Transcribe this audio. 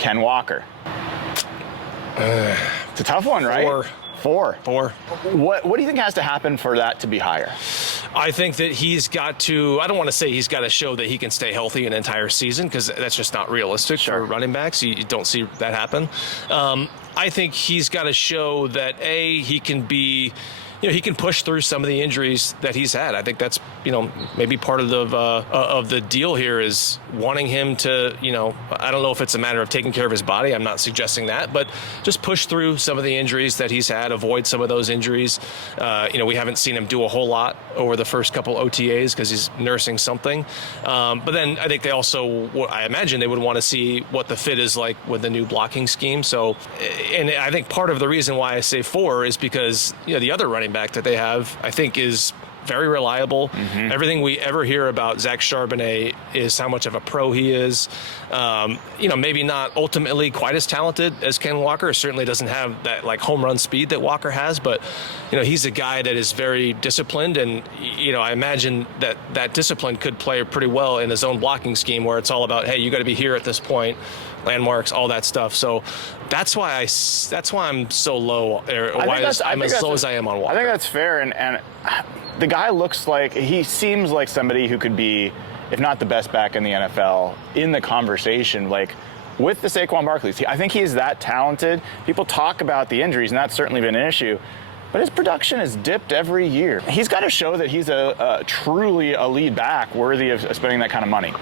Ken Walker. It's a tough one, right? Four. What do you think has to happen for that to be higher? I think that he's got to, I don't want to say he's got to show that he can stay healthy an entire season, because that's just not realistic for running backs. You don't see that happen. I think he's got to show that, A, he can be, he can push through some of the injuries that he's had. I think that's, maybe part of the deal here is wanting him to, I don't know if it's a matter of taking care of his body. I'm not suggesting that, but just push through some of the injuries that he's had, avoid some of those injuries. We haven't seen him do a whole lot over the first couple OTAs because he's nursing something. But then I think they also, I imagine they would want to see what the fit is like with the new blocking scheme. So, and I think part of the reason why I say 4 is because, the other running back that they have, I think, is very reliable. Mm-hmm. Everything we ever hear about Zach Charbonnet is how much of a pro he is. Maybe not ultimately quite as talented as Ken Walker. Certainly doesn't have that home run speed that Walker has, but he's a guy that is very disciplined, and I imagine that discipline could play pretty well in his own blocking scheme, where it's all about, hey, you got to be here at this point, landmarks, all that stuff. So that's why I'm so low, or why I'm as low as I am on Walker. I think that's fair, and the guy he seems like somebody who could be, if not the best back in the NFL, in the conversation, with the Saquon Barkleys. I think he's that talented. People talk about the injuries, and that's certainly been an issue, but his production has dipped every year. He's got to show that he's a truly a lead back worthy of spending that kind of money.